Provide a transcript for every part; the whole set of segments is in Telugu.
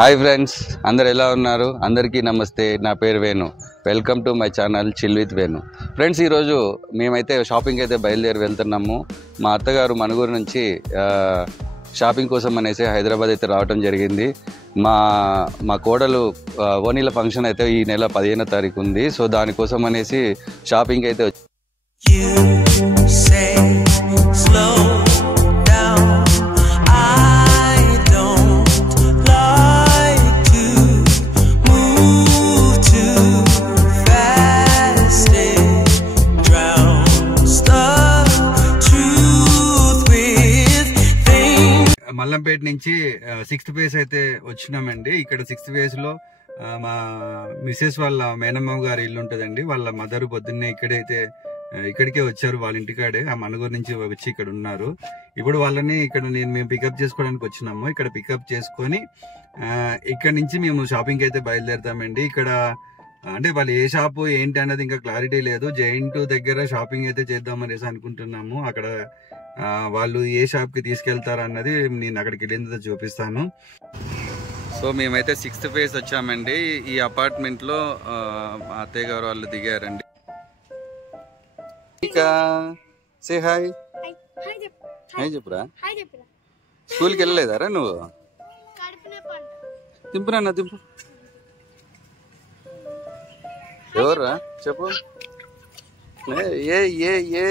హాయ్ ఫ్రెండ్స్, అందరు ఎలా ఉన్నారు? అందరికీ నమస్తే. నా పేరు Venu. Welcome to my channel chill with Venu. Friends, ఈరోజు మేమైతే షాపింగ్ అయితే బయలుదేరి వెళ్తున్నాము. మా అత్తగారు మనుగూరు నుంచి షాపింగ్ కోసం అనేసి హైదరాబాద్ అయితే రావడం జరిగింది. మా కోడలు ఓనీల ఫంక్షన్ అయితే ఈ నెల 15వ తారీఖు ఉంది. సో దానికోసం అనేసి షాపింగ్ అయితే మల్లంపేట నుంచి 6th ఫేజ్ అయితే వచ్చినామండి. ఇక్కడ 6th ఫేజ్ లో మా మిసెస్ వాళ్ళ మేనమ్మ గారి ఇల్లు ఉంటుందండి. వాళ్ళ మదర్ పొద్దున్నే ఇక్కడికే వచ్చారు, వాళ్ళ ఇంటికాడే ఆ మనుగూరు నుంచి వచ్చి ఇక్కడ ఉన్నారు. ఇప్పుడు వాళ్ళని మేము పికప్ చేసుకోవడానికి వచ్చినాము. ఇక్కడ పికప్ చేసుకొని ఇక్కడ నుంచి మేము షాపింగ్ అయితే బయలుదేరుతామండి. ఇక్కడ అంటే వాళ్ళు ఏ షాపు ఏంటి అన్నది ఇంకా క్లారిటీ లేదు. జైంట్ దగ్గర షాపింగ్ అయితే చేద్దామనేసి అనుకుంటున్నాము. అక్కడ వాళ్ళు ఏ షాప్ కి తీసుకెళ్తారు అన్నది నేను అక్కడికి వెళ్ళిన చూపిస్తాను. సో మేమైతే 6th ఫేజ్ వచ్చామండి. ఈ అపార్ట్మెంట్ లో అత్తయ్య గారు వాళ్ళు దిగారండి. Say hi. హాయ్ చెప్పురా. స్కూల్కి వెళ్ళలేదారా నువ్వు? దింపురా, దింపు. ఎవర్రా చెప్పు. ఏ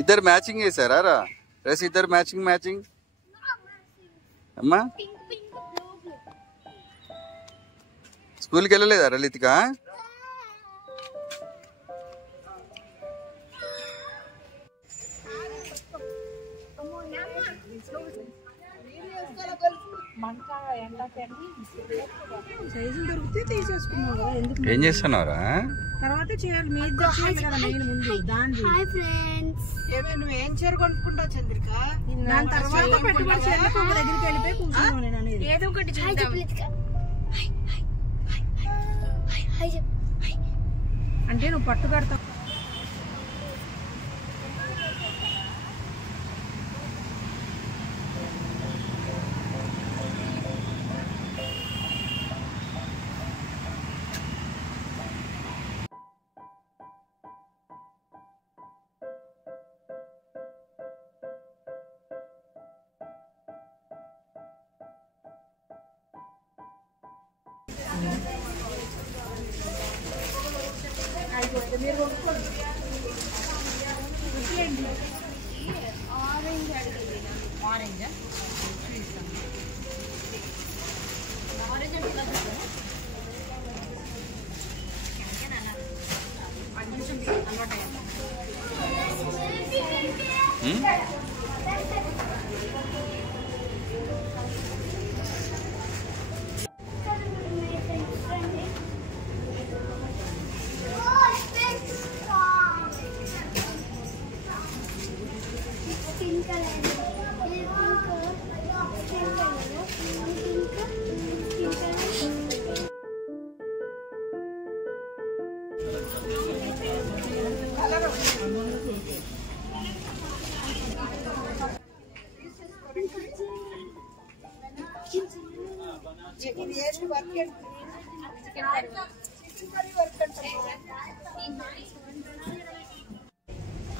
ఇద్దరు మ్యాచింగ్ వేసారా రా డ్రెస్? ఇద్దరు మ్యాచింగ్ అమ్మా. స్కూల్కి వెళ్ళలేదా లలితిక? ఏం చేస్తున్నావురా? నువ్వేం చీర కొనుక్కుంటావు చంద్రిక? ఏదో ఒకటి అంటే నువ్వు పట్టు కడతావు.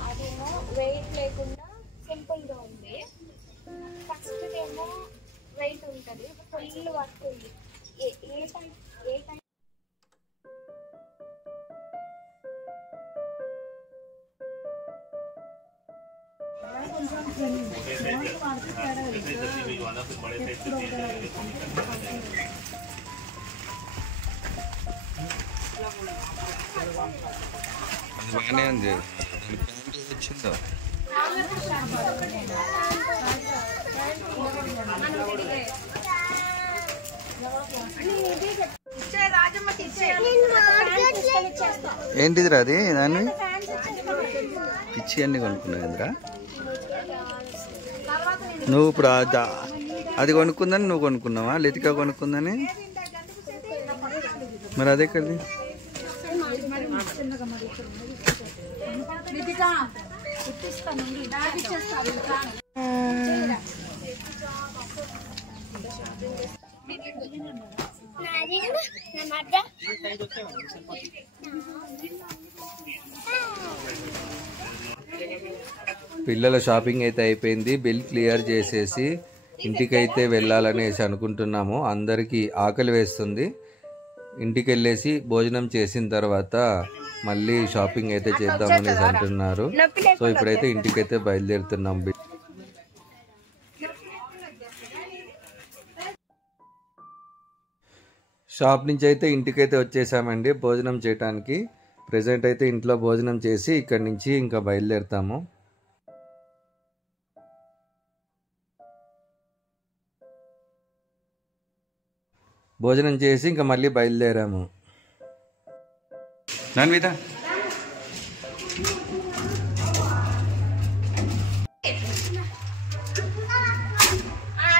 అదేమో వెయిట్ లేకుండా సింపుల్ గా ఉంది. ఫస్ట్ ఏమో వెయిట్ ఉంటుంది, ఫుల్ వర్క్ ఉంది. ఏ టైప్ బాగానే ఉంది. వచ్చిందో ఏంటిది రా అది? దాన్ని పిచ్చి అన్ని కొనుక్కున్నావురా నువ్వు? ఇప్పుడు అది కొనుక్కుందని నువ్వు కొనుక్కున్నావా? లతిక కొనుక్కుందని? మరి అదెక్కడిది? పిల్లల షాపింగ్ అయితే అయిపోయింది. బిల్ క్లియర్ చేసేసి ఇంటికైతే వెళ్ళాలనేసి అనుకుంటున్నాము. అందరికీ ఆకలి వేస్తుంది. ఇంటికి వెళ్ళేసి భోజనం చేసిన తర్వాత మళ్ళీ షాపింగ్ అయితే చేద్దామనేసి అంటున్నారు. సో ఇప్పుడైతే ఇంటికైతే బయలుదేరుతున్నాం. షాప్ నుంచి అయితే ఇంటికైతే వచ్చేసామండి భోజనం చేయడానికి. ప్రెజెంట్ అయితే ఇంట్లో భోజనం చేసి ఇక్కడి నుంచి ఇంకా బయలుదేరుతాము. భోజనం చేసి ఇంకా మళ్ళీ బయలుదేరాము. నన్విత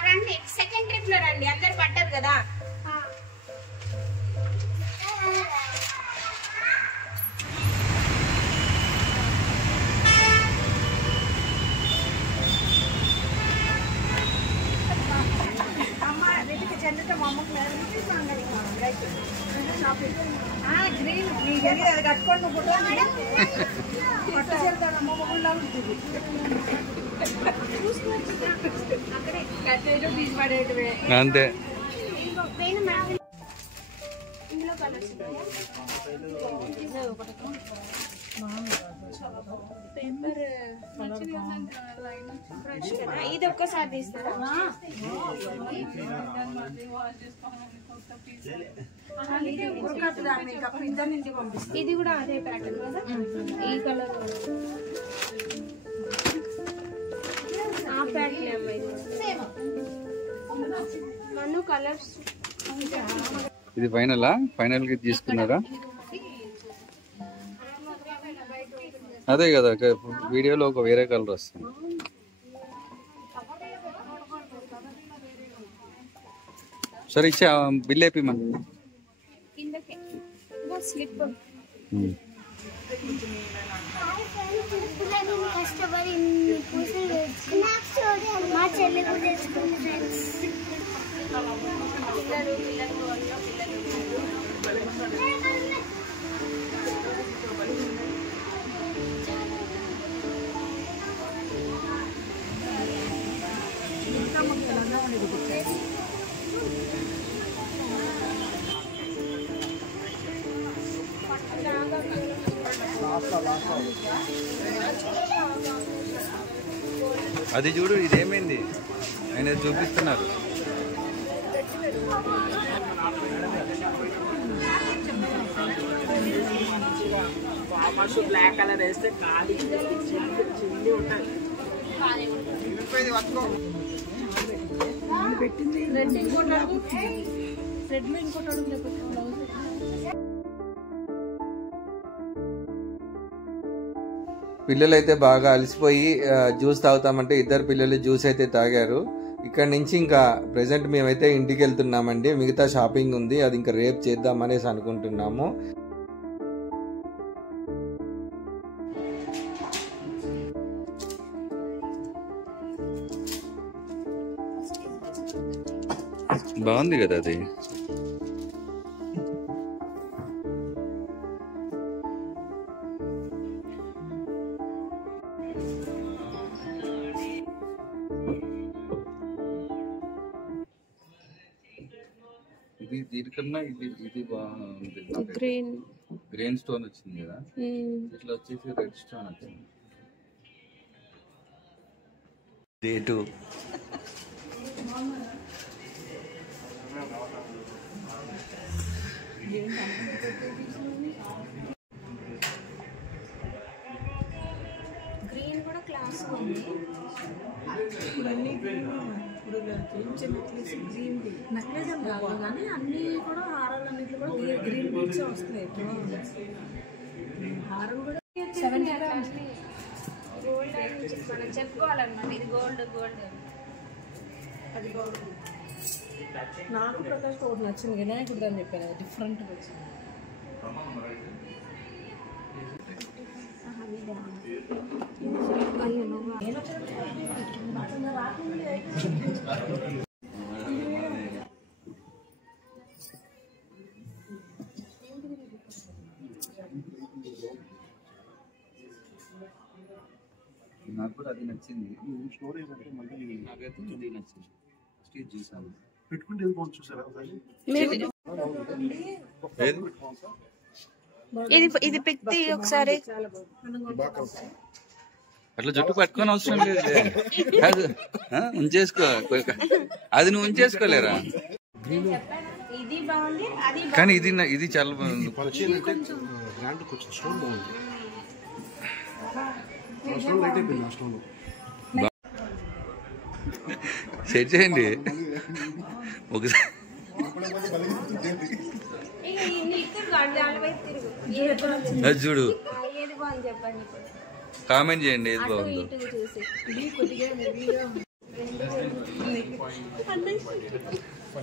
రండి, సెకండ్ ట్రిప్ లో రండి, అందరు పడ్డారు కదా. గ్రీన్ అది కట్టుకోండి పట్టు చేరుతాడమ్మ మొగుళ్ళ ఉంటుంది. అక్కడే కట్టేటు బీచ్ పడేటివే అంతే. ఇది ఒక్కసారి తీస్తారా? ఇది కూడా అదే ప్యాటర్న్ కదా, ఈ కలర్ ఆ ప్యాటర్న్ మను కలర్స్. ఇది ఫైనలా? ఫైనల్ కి తీసుకున్నారా? అదే కదా వీడియోలో ఒక వేరే కలర్ వస్తుంది. సరే ఇచ్చా బిల్ వేపి మన స్లిప్. కష్టపడి మా చెల్లి కూడా తెచ్చుకుంది ఫ్రెండ్స్. అది చూడు, ఇదేమైంది ఆయన చూపిస్తున్నారు. బ్లాక్ కలర్ వేస్తే ఖాళీ చిల్లి ఉంటుంది. పెట్టింది రెడ్ ఇంకోటి పిల్లలైతే బాగా అలసిపోయి జ్యూస్ తాగుతామంటే ఇద్దరు పిల్లలు జ్యూస్ అయితే తాగారు. ఇక్కడ నుంచి ఇంకా ప్రెసెంట్ మేమైతే ఇంటికి వెళ్తున్నామండి. మిగతా షాపింగ్ ఉంది, అది ఇంకా రేపు చేద్దామనేసి అనుకుంటున్నాము. బాగుంది కదా అది. ఇది దీనికన్నా ఇది బాగుంది. గ్రీన్ స్టోన్ వచ్చింది కదా, ఇట్లా వచ్చేసి రెడ్ స్టోన్ వచ్చింది. డే 2 గ్రీన్ కూడా క్లాస్ ఉంది. నక్లెస్ ఏం కాదు కానీ అన్ని కూడా హారాలన్నింటిలో కూడా గ్రీన్ బీట్స్ వస్తున్నాయి. హారం కూడా 70 grams. గోల్డ్ మనం చెప్పుకోవాలన్నమాట, ఇది గోల్డ్ అది గోల్డ్. నాకు ప్రకాష్ ఒకటి నచ్చింది, వినాయకుడు అని చెప్పాను, డిఫరెంట్ వచ్చింది. నాకు కూడా అది నచ్చింది. స్టోరేజ్ అంటే మళ్ళీ నాకైతే ఇది నచ్చింది. స్టీచ్ చూసాను. పెట్టుకుంటే బాగుంది చూసారా ఇది పెట్టి ఒకసారి అట్లా జుట్టు పట్టుకొని అవసరం లేదు. కాదు, ఉంచేసుకో. అది నువ్వు ఉంచేసుకోలేరా? ఇది బాగుంది, అది కానీ ఇది చాలా బాగుంది. గ్రాండ్ కొంచెం స్టోన్ బాగుంది. స్టోన్ లైట్ అయిపోయింది. స్టోన్ సెట్ చేయండి ఒకసారి. అది చూడు, ఏది బాగుంది చెప్పండి. కామెంట్ చేయండి ఏది బాగుందో.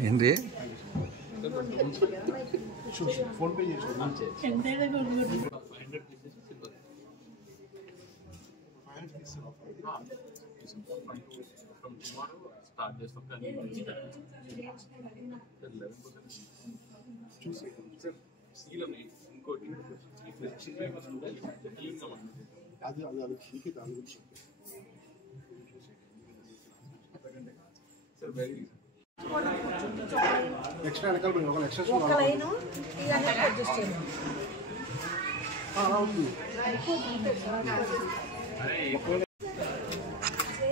ఏంటి ఫోన్ పే చేసి అది దాని గురించి ఎక్స్ట్రా వెనకాల ఎక్స్ట్రా ఒక లైను ఇవన్నీ అడ్జస్ట్ చేయండి.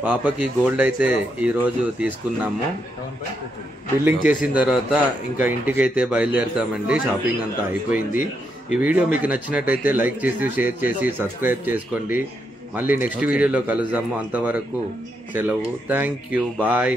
పాపకి గోల్డ్ అయితే ఈరోజు తీసుకున్నాము. బిల్లింగ్ చేసిన తర్వాత ఇంకా ఇంటికైతే బయలుదేరుతామండి. షాపింగ్ అంతా అయిపోయింది. ఈ వీడియో మీకు నచ్చినట్టయితే లైక్ చేసి, షేర్ చేసి, సబ్స్క్రైబ్ చేసుకోండి. మళ్ళీ నెక్స్ట్ వీడియోలో కలుద్దాము. అంతవరకు సెలవు. Thank you. బాయ్.